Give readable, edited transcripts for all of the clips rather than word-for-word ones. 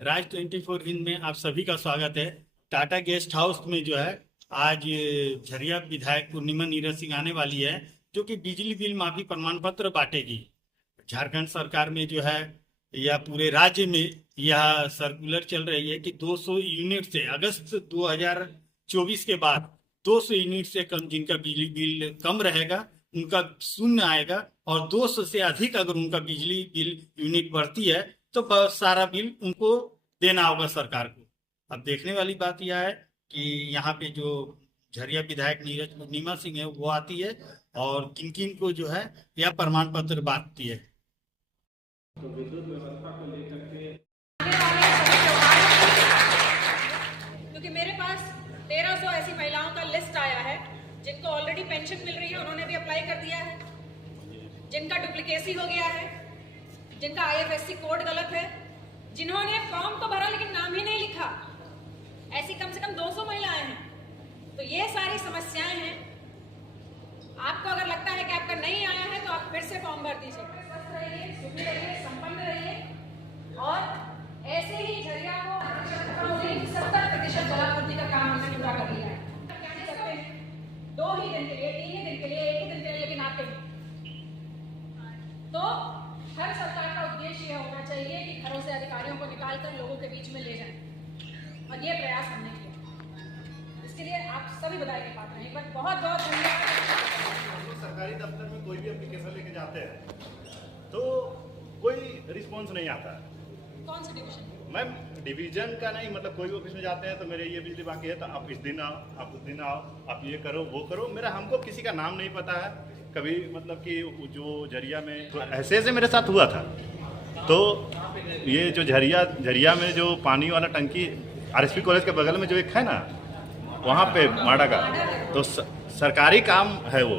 राज 24 हिंद में आप सभी का स्वागत है। टाटा गेस्ट हाउस में जो है आज झरिया विधायक पूर्णिमा नीरज सिंह आने वाली है, जो कि बिजली बिल माफी प्रमाण पत्र बांटेगी। झारखंड सरकार में जो है या पूरे राज्य में यह सर्कुलर चल रही है कि 200 यूनिट से अगस्त 2024 के बाद 200 यूनिट से कम जिनका बिजली बिल कम रहेगा उनका शून्य आएगा, और 200 से अधिक अगर उनका बिजली बिल यूनिट बढ़ती है तो सारा बिल उनको देना होगा सरकार को। अब देखने वाली बात यह है कि यहाँ पे जो झरिया विधायक नीरज पूर्णिमा सिंह है वो आती है और किन किन को जो है यह प्रमाण पत्र बांटती है। तो विद्युत व्यवस्था को लेकर के क्योंकि मेरे पास 1300 ऐसी महिलाओं का लिस्ट आया है जिनको ऑलरेडी पेंशन मिल रही है, उन्होंने भी अप्लाई कर दिया है, जिनका डुप्लीकेसी हो गया है, जिनका IFSC कोड गलत है, जिन्होंने फॉर्म तो भरा लेकिन नाम ही नहीं लिखा, ऐसी कम से कम 200 महिलाएं हैं। तो ये सारी समस्याएं हैं। आपको अगर लगता है कि आपका नहीं आया है तो आप फिर से फॉर्म भर दीजिए। स्वस्थ रहिए, सुखी रहिए, संपन्न रहिए। और ऐसे ही झरिया को 70% जलापूर्ति का काम हमने पूरा कर लिया है। 2 ही दिन के लिए, 3 ही दिन के लिए, 1 ही दिन के लिए, लेकिन आते हैं। तो हर सरकार का उद्देश्य यह होना चाहिए कि घरों से अधिकारियों को निकालकर लोगों के बीच में ले जाएं, और ये प्रयास हमने किया। इसके लिए आप सभी बधाई के पात्र हैं। एक बार बहुत बहुत धन्यवाद। सरकारी दफ्तर में कोई भी एप्लीकेशन लेके जाते हैं तो कोई रिस्पॉन्स नहीं आता है। कौन सा डिवीजन? मैम डिवीजन का नहीं, मतलब कोई भी ऑफिस में जाते हैं तो मेरे ये बिजली बाकी है तो आप इस दिन आओ, आप उस दिन आओ, आप ये करो वो करो। मेरा हमको किसी का नाम नहीं पता है कभी, मतलब कि जो झरिया में तो ऐसे मेरे साथ हुआ था। तो ये जो झरिया में जो पानी वाला टंकी RSP कॉलेज के बगल में जो एक है ना, वहाँ पे माड़ा का तो सरकारी काम है वो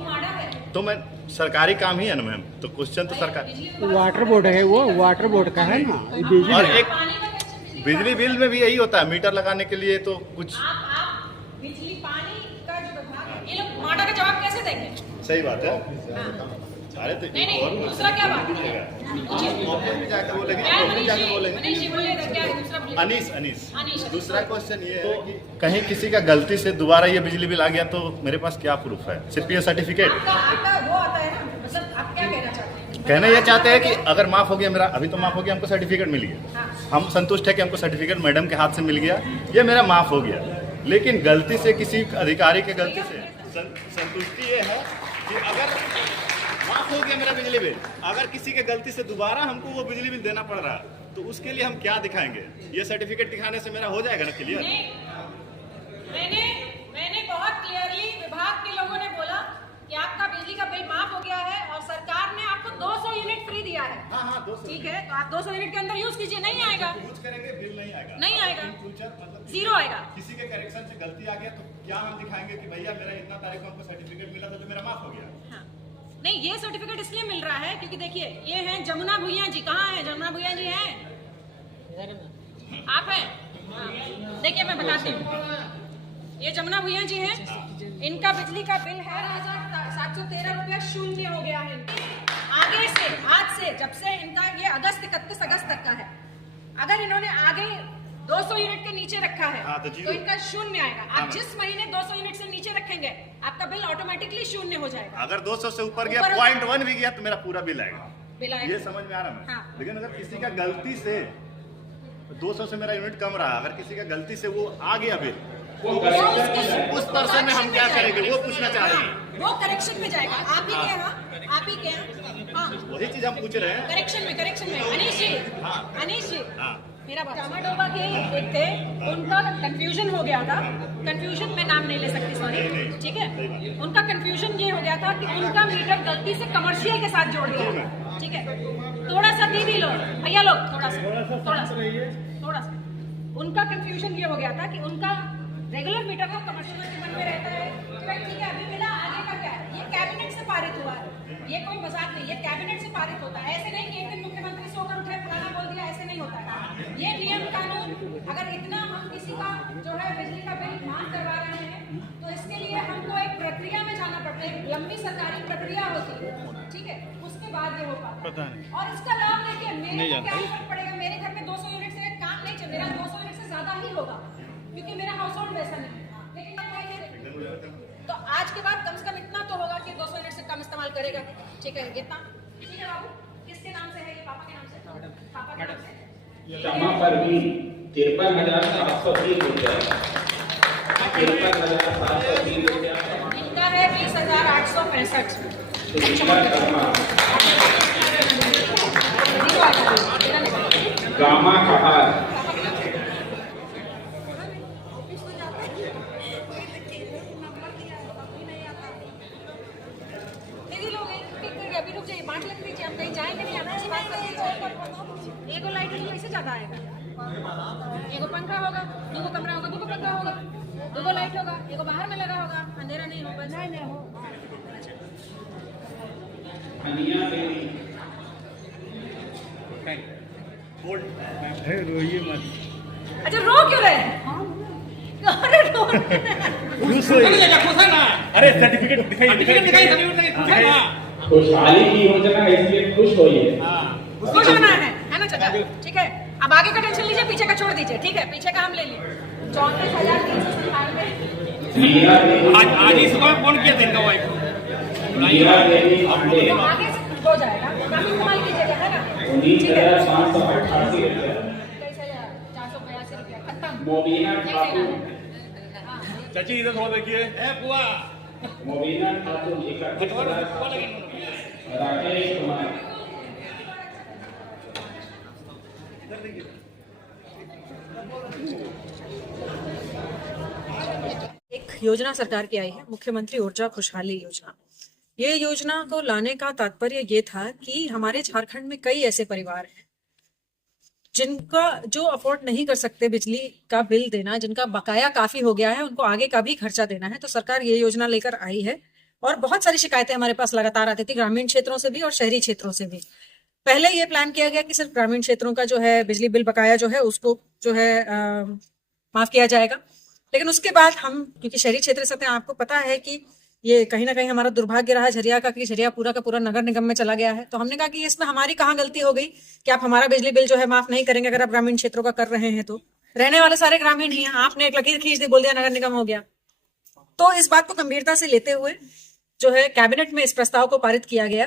माड़ा है। तो मैं सरकारी काम ही है ना मैम, तो क्वेश्चन तो सरकार वाटर बोर्ड है, वो वाटर बोर्ड का है ना। बिजली और एक बिजली बिल में भी यही होता है, मीटर लगाने के लिए तो कुछ आप बिजली पानी का जो विभाग है, ये लोग माड़ा का जवाब कैसे देंगे? सही बात है। अरे तो नहीं और नहीं, दूसरा क्या बात है? ऑफिस में जाकर बोलेंगे, क्या ऑफिस में मनीष जाकर जी? बोलेंगे। मनीष जी बोलिएगा, क्या है दूसरा? बोलिए। अनीस अनीस। दूसरा क्वेश्चन ये है कि कहीं किसी का गलती से दोबारा ये बिजली बिल आ गया तो मेरे पास क्या प्रूफ है? सिर्फ ये सर्टिफिकेट। आपका वो आता है ना, मतलब आप क्या कहना चाहते हैं? कहना ये चाहते हैं कि अगर माफ हो गया मेरा, अभी तो माफ हो गया, हमको सर्टिफिकेट मिल गया, हम संतुष्ट है कि हमको सर्टिफिकेट मैडम के हाथ से मिल गया, ये मेरा माफ हो गया। लेकिन गलती से किसी अधिकारी के गलती से संतुष्टि ये है कि अगर माफ हो गया मेरा बिजली बिल, अगर किसी के गलती से दोबारा हमको वो बिजली बिल देना पड़ रहा तो उसके लिए हम क्या दिखाएंगे? ये सर्टिफिकेट दिखाने से मेरा हो जाएगा ना क्लियर? मैंने बहुत क्लियरली विभाग के लोगों ने बोला कि आपका बिजली का बिल माफ हो गया है और सरकार ने आपको 200 यूनिट फ्री दिया है। हाँ 200। ठीक है, तो आप 200 यूनिट के अंदर यूज कीजिए। नहीं आएगा, यूज करेंगे बिल नहीं आएगा, नहीं आएगा, मतलब जीरो आएगा। किसी के करेक्शन से गलती आ गया तो क्या हम दिखाएंगे कि भैया मेरा इतना तारीख को हमको सर्टिफिकेट मिला था जो मेरा माफ हो गया? हाँ। नहीं, ये सर्टिफिकेट इसलिए मिल रहा है क्योंकि देखिए ये हैं जमुना भुइया जी। कहाँ है जमुना भुइया जी? हैं आप हैं? हाँ। देखिए मैं बताती हूँ, ये जमुना भुइया जी हैं, इनका बिजली का बिल है 1713 रुपया शून्य हो गया है। आगे से, आज से, जब से इनका ये 31 अगस्त तक का है, अगर इन्होंने आगे 200 यूनिट के नीचे रखा है हाँ, तो इनका शून्य आएगा। आप जिस महीने 200 यूनिट से नीचे रखेंगे आपका बिल ऑटोमेटिकली शून्य हो जाएगा। अगर 200 से ऊपर गया, 0.1 भी गया तो मेरा पूरा बिल आएगा। बिल आएगा। ये समझ में आ रहा है। हाँ। लेकिन अगर किसी का गलती से 200 से मेरा यूनिट कम रहा, अगर किसी का गलती से वो आ गया बिल, उस पर्सन में हम क्या करेंगे वो पूछना चाह रहे हैं। वो करेक्शन में जाएगा। आप ही के यहाँ, आप ही के यहाँ। हाँ, वही चीज हम पूछ रहे हैं। करेक्शन में अनीश जी, अनीश जी, हाँ। मेरा टामाडोबा के एक थे, उनका कंफ्यूजन हो गया था। कंफ्यूजन में नाम नहीं ले सकती, सॉरी, ठीक है। उनका कंफ्यूजन ये हो गया था कि उनका मीटर गलती से कमर्शियल के साथ जोड़ दिया, ठीक है। थोड़ा सा दीदी लोग, भैया लोग, थोड़ा सा उनका कंफ्यूजन ये हो गया था कि उनका रेगुलर मीटर का कमर्शियल के मन में रहता है कि भाई ठीक है अभी मिला, आगे का क्या है? ये कैबिनेट से पारित हुआ है, ये कोई मजाक नहीं, ये कैबिनेट से पारित होता है। ऐसे नहीं कि एक दिन मुख्यमंत्री सोकर उठे फलाना बोल दिया, ऐसे नहीं होता है। ये नियम कानून, अगर इतना हम किसी का जो है बिजली का बिल माफ करवा रहे हैं तो इसके लिए हमको एक प्रक्रिया में जाना पड़ता है, लंबी सरकारी प्रक्रिया होती है, ठीक है, उसके बाद ये हो पाता है। और इसका लाभ देखिए, मेरे को क्या फर्क पड़ेगा? मेरे घर में 200 यूनिट से ठीक है कितना ठीक है बाबू किसके नाम से है ये पापा के नाम से पापा के नाम से जमा पर भी 53,730 रुपया 53,730 रुपया इनका है 20,865 गामा कहार दीदी लोग अभी रुक जाइए बांट लग दीजिए हम कहीं जाएंगे नहीं आना से बात करके एगो लाइट नहीं ऐसे ज्यादा आएगा एगो पंखा होगा दूगो कमरा होगा दूगो पंखा होगा दूगो लाइट होगा एगो बाहर में लगा होगा अंधेरा नहीं होगा नहीं हो हनिया देवी रोइए मत। अच्छा रो क्यों रहे हैं अरे रो अरे सर्टिफिकेट दिखाइए। खुशहाली की योजना है इसलिए खुश होइए खुश होना है ना चाचा ठीक है अब आगे का टेंशन लीजिए पीछे का छोड़ दीजिए ठीक है पीछे का हम ले लिए 34,397 मीरा देवी आज ही सुबह फोन किया था इनका वाइफ मीरा देवी पांडे तो आगे से हो जाएगा काफी इस्तेमाल कीजिएगा है ना 19,588 रुपया 482 रुपया खत्म मोबीना खातून चाची इधर थोड़ा देखिए बुआ मोबीना खातून 31,000 राकेश कुमार एक योजना सरकार की आई है मुख्यमंत्री ऊर्जा खुशहाली योजना। ये योजना को लाने का तात्पर्य ये था कि हमारे झारखंड में कई ऐसे परिवार हैं जिनका जो अफोर्ड नहीं कर सकते बिजली का बिल देना, जिनका बकाया काफी हो गया है, उनको आगे का भी खर्चा देना है। तो सरकार ये योजना लेकर आई है और बहुत सारी शिकायतें हमारे पास लगातार आती थी ग्रामीण क्षेत्रों से भी और शहरी क्षेत्रों से भी। पहले ये प्लान किया गया कि सिर्फ ग्रामीण क्षेत्रों का जो है बिजली बिल बकाया जो है उसको जो है माफ किया जाएगा, लेकिन उसके बाद हम क्योंकि शहरी क्षेत्र से आपको पता है कि ये कहीं ना कहीं हमारा दुर्भाग्य रहा झरिया का कि झरिया पूरा का पूरा नगर निगम में चला गया है। तो हमने कहा कि इसमें हमारी कहाँ गलती हो गई कि आप हमारा बिजली बिल जो है माफ नहीं करेंगे अगर आप ग्रामीण क्षेत्रों का कर रहे हैं। तो रहने वाले सारे ग्रामीण ही हैं, आपने एक लकीर खींच दी बोल दिया नगर निगम हो गया। तो इस बात को गंभीरता से लेते हुए जो है कैबिनेट में इस प्रस्ताव को पारित किया गया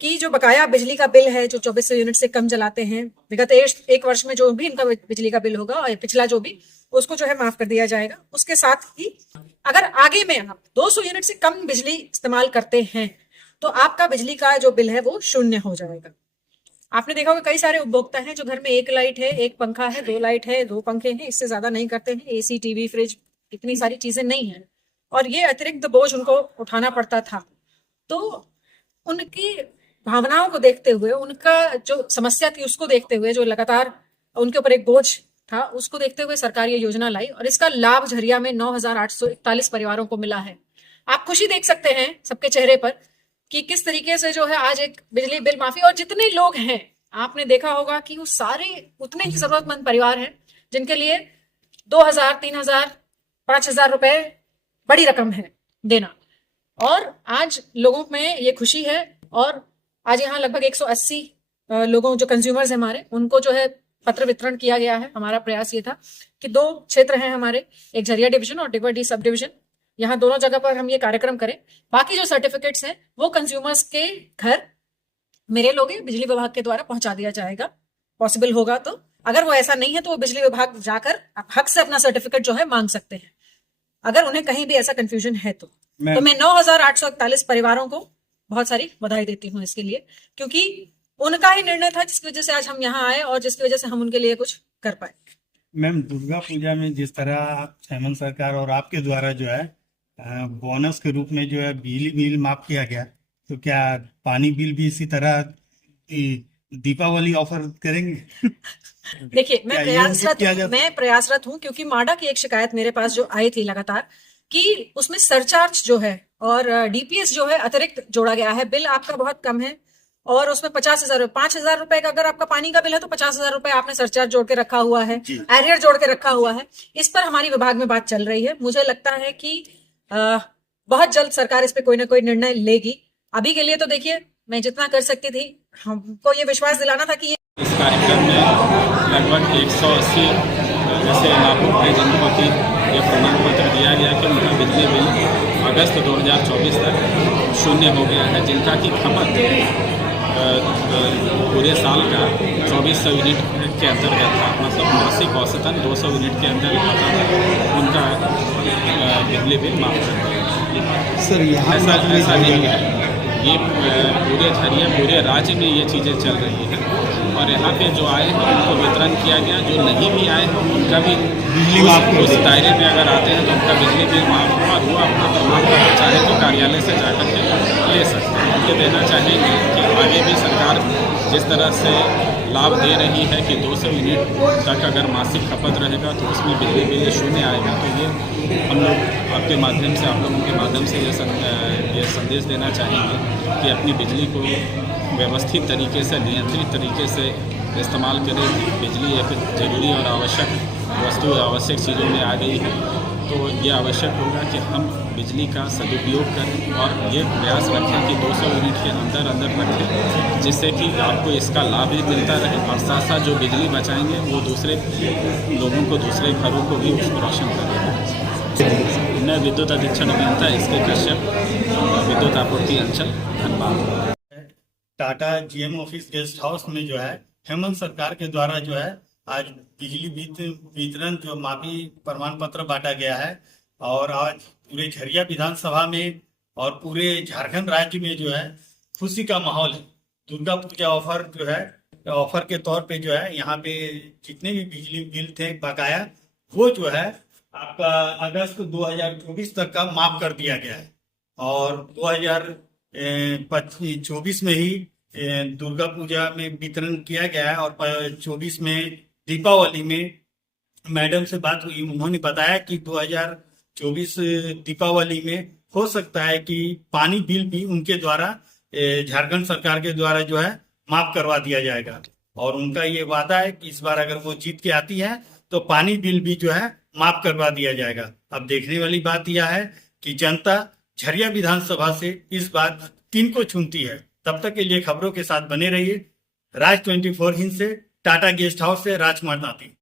कि जो बकाया बिजली का बिल है जो 2400 यूनिट से कम जलाते हैं, विगत एक वर्ष में जो भी इनका बिजली का बिल होगा और पिछला जो भी, उसको जो है माफ कर दिया जाएगा। उसके साथ ही अगर आगे में आप 200 यूनिट से कम बिजली इस्तेमाल करते हैं तो आपका बिजली का जो बिल है वो शून्य हो जाएगा। आपने देखा होगा कई सारे उपभोक्ता हैं जो घर में एक लाइट है, एक पंखा है, 2 लाइट है, 2 पंखे हैं, इससे ज्यादा नहीं करते हैं, एसी, टीवी, फ्रिज, इतनी सारी चीजें नहीं है और ये अतिरिक्त बोझ उनको उठाना पड़ता था। तो उनकी भावनाओं को देखते हुए, उनका जो समस्या थी उसको देखते हुए, जो लगातार उनके ऊपर एक बोझ था उसको देखते हुए सरकार ये योजना लाई और इसका लाभ झरिया में 9,841 परिवारों को मिला है। आप खुशी देख सकते हैं सबके चेहरे पर कि किस तरीके से जो है आज एक बिजली बिल माफी, और जितने लोग हैं आपने देखा होगा कि वो सारे उतने ही जरूरतमंद परिवार हैं जिनके लिए 2,000, 3,000, 5,000 रुपए बड़ी रकम है देना। और आज लोगों में ये खुशी है और आज यहाँ लगभग 180 लोगों जो कंज्यूमर्स हैं हमारे, उनको जो है पत्र वितरण किया गया है। हमारा प्रयास ये था कि 2 क्षेत्र हैं हमारे, एक झरिया डिवीजन और डिगवाडी सब डिवीजन, यहाँ दोनों जगह पर हम ये कार्यक्रम करें। बाकी जो सर्टिफिकेट्स हैं वो कंज्यूमर्स के घर मेरे लोग बिजली विभाग के द्वारा पहुंचा दिया जाएगा, पॉसिबल होगा तो। अगर वो ऐसा नहीं है तो वो बिजली विभाग जाकर हक से अपना सर्टिफिकेट जो है मांग सकते हैं, अगर उन्हें कहीं भी ऐसा कंफ्यूजन है तो मैं 9,841 परिवारों को बहुत सारी बधाई देती हूँ इसके लिए, क्योंकि उनका ही निर्णय था जिसकी वजह से आज हम यहाँ आए और जिसकी वजह से हम उनके लिए कुछ कर पाए। मैम, दुर्गा पूजा में जिस तरह हेमंत सरकार और आपके द्वारा जो है बोनस के रूप में जो है बिजली बिल माफ किया गया, तो क्या पानी बिल भी इसी तरह दीपावली ऑफर करेंगे? देखिए मैं प्रयासरत हूँ क्योंकि माडा की एक शिकायत मेरे पास जो आई थी लगातार कि उसमें सरचार्ज जो है और डीपीएस जो है अतिरिक्त जोड़ा गया है। बिल आपका बहुत कम है और उसमें 50,000 5,000 रुपए का अगर आपका पानी का बिल है तो 50,000 रुपए आपने सरचार्ज जोड़ के रखा हुआ है, एरियर जोड़ के रखा हुआ है। इस पर हमारी विभाग में बात चल रही है। मुझे लगता है कि बहुत जल्द सरकार इस पे कोई ना कोई निर्णय लेगी। अभी के लिए तो देखिए मैं जितना कर सकती थी, हमको ये विश्वास दिलाना था कि इस कार्यक्रम में लगभग 180 जैसे लाभुक हैं जिनको कि ये प्रमाण पत्र दिया गया कि उनका बिजली बिल अगस्त 2024 तक शून्य हो गया है, जिनका की खपत पूरे साल का 2400 यूनिट के अंतर्गत था, मतलब मासिक औसतन 200 यूनिट के अंदर आता था, उनका बिजली बिल माफ कर दिया। सर यहाँ ऐसा नहीं है, ये पूरे झरिया पूरे राज्य में ये चीज़ें चल रही हैं और यहाँ पे जो आए हैं उनको वितरण किया गया, जो नहीं भी आए हैं उनका भी बिजली माफ कर उस दी। दायरे में अगर आते हैं तो उनका बिजली बिल माफ हुआ और वो अपना प्रमाण पत्र चाहे तो कार्यालय से जाकर के ले सकते हैं। ये देना चाहेंगे कि आगे भी सरकार जिस तरह से लाभ दे रही है कि 200 यूनिट तक अगर मासिक खपत रहेगा तो उसमें बिजली बिल शून्य आएगा, तो ये हम लोग आपके माध्यम से आप लोगों के माध्यम से ये संदेश देना चाहेंगे कि अपनी बिजली को व्यवस्थित तरीके से, नियंत्रित तरीके से इस्तेमाल करें। बिजली एक ज़रूरी और आवश्यक वस्तु, आवश्यक चीज़ों में आ गई है, तो ये आवश्यक होगा कि हम बिजली का सदुपयोग करें और ये प्रयास रखें कि 200 यूनिट के अंदर रखें, जिससे कि आपको इसका लाभ भी मिलता रहे और साथ साथ जो बिजली बचाएंगे वो दूसरे लोगों को, दूसरे घरों को भी उसको रोशन करेंगे। मैं विद्युत अधीक्षण अभियंता इसके कश्यप, विद्युत आपूर्ति अंचल, Dhanbad. Tata GM office guest house में जो है हेमंत सरकार के द्वारा जो है आज बिजली वितरण जो माफी प्रमाण पत्र बांटा गया है और आज पूरे झरिया विधानसभा में और पूरे झारखंड राज्य में जो है खुशी का माहौल है। दुर्गा पूजा ऑफर जो है, ऑफर के तौर पे जो है यहाँ पे जितने भी बिजली बिल थे बकाया, वो जो है आपका अगस्त 2024 तक का माफ कर दिया गया है और 2024 में ही दुर्गा पूजा में वितरण किया गया है और 24 में दीपावली में मैडम से बात हुई, उन्होंने बताया कि 2024 दीपावली में हो सकता है कि पानी बिल भी उनके द्वारा झारखंड सरकार के द्वारा जो है माफ करवा दिया जाएगा और उनका ये वादा है कि इस बार अगर वो जीत के आती है तो पानी बिल भी जो है माफ करवा दिया जाएगा। अब देखने वाली बात यह है कि जनता झरिया विधानसभा से इस बार किन को चुनती है। तब तक के लिए खबरों के साथ बने रहिए। राज 24 हिंद से, टाटा गेस्ट हाउस से राजकुमार नाती।